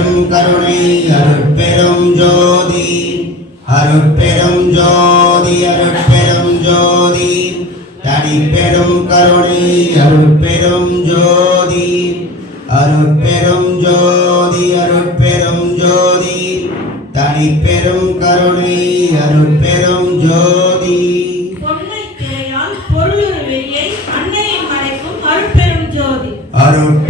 தனிப்பெரும் கருணை அருட்பெரும் ஜோதி அருட்பெரும் ஜோதி அருட்பெரும் ஜோதி. தனிப்பெரும் கருணை அருட்பெரும் ஜோதி அருட்பெரும் ஜோதி அருட்பெரும் ஜோதி. தனிப்பெரும் கருணை அருட்பெரும் ஜோதி. பொன்னை திரையால் பொருளொரு வெளியை அன்னையின் மறைக்கும் அருட்பெரும் ஜோதி. அருட்பெரும்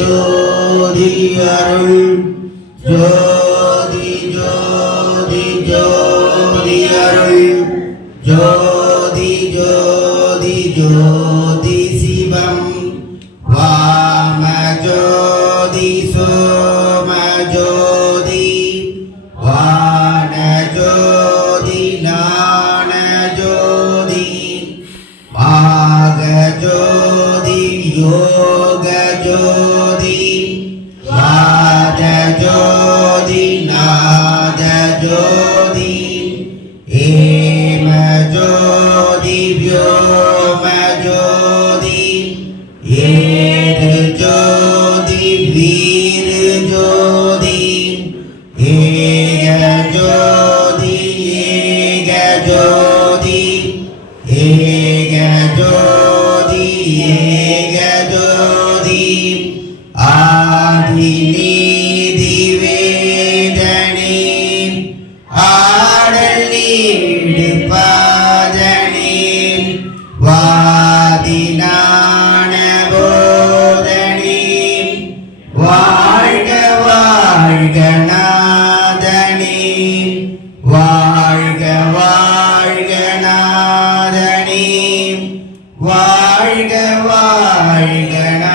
ஜோதி ஜோதி அருள் ஜோதி ஜோதி ஜோதி அருள் ஜோதி ஜோதி ஜோதி சிவம் வாம ஜோதி சோம ஜோதி நாத ஜோதி ஏம ஜோதி வியோம வாதினான போதனே வாழ்க வாழ்க நாதனே. வாழ்க வாழ்க வாழ்க வாழ்க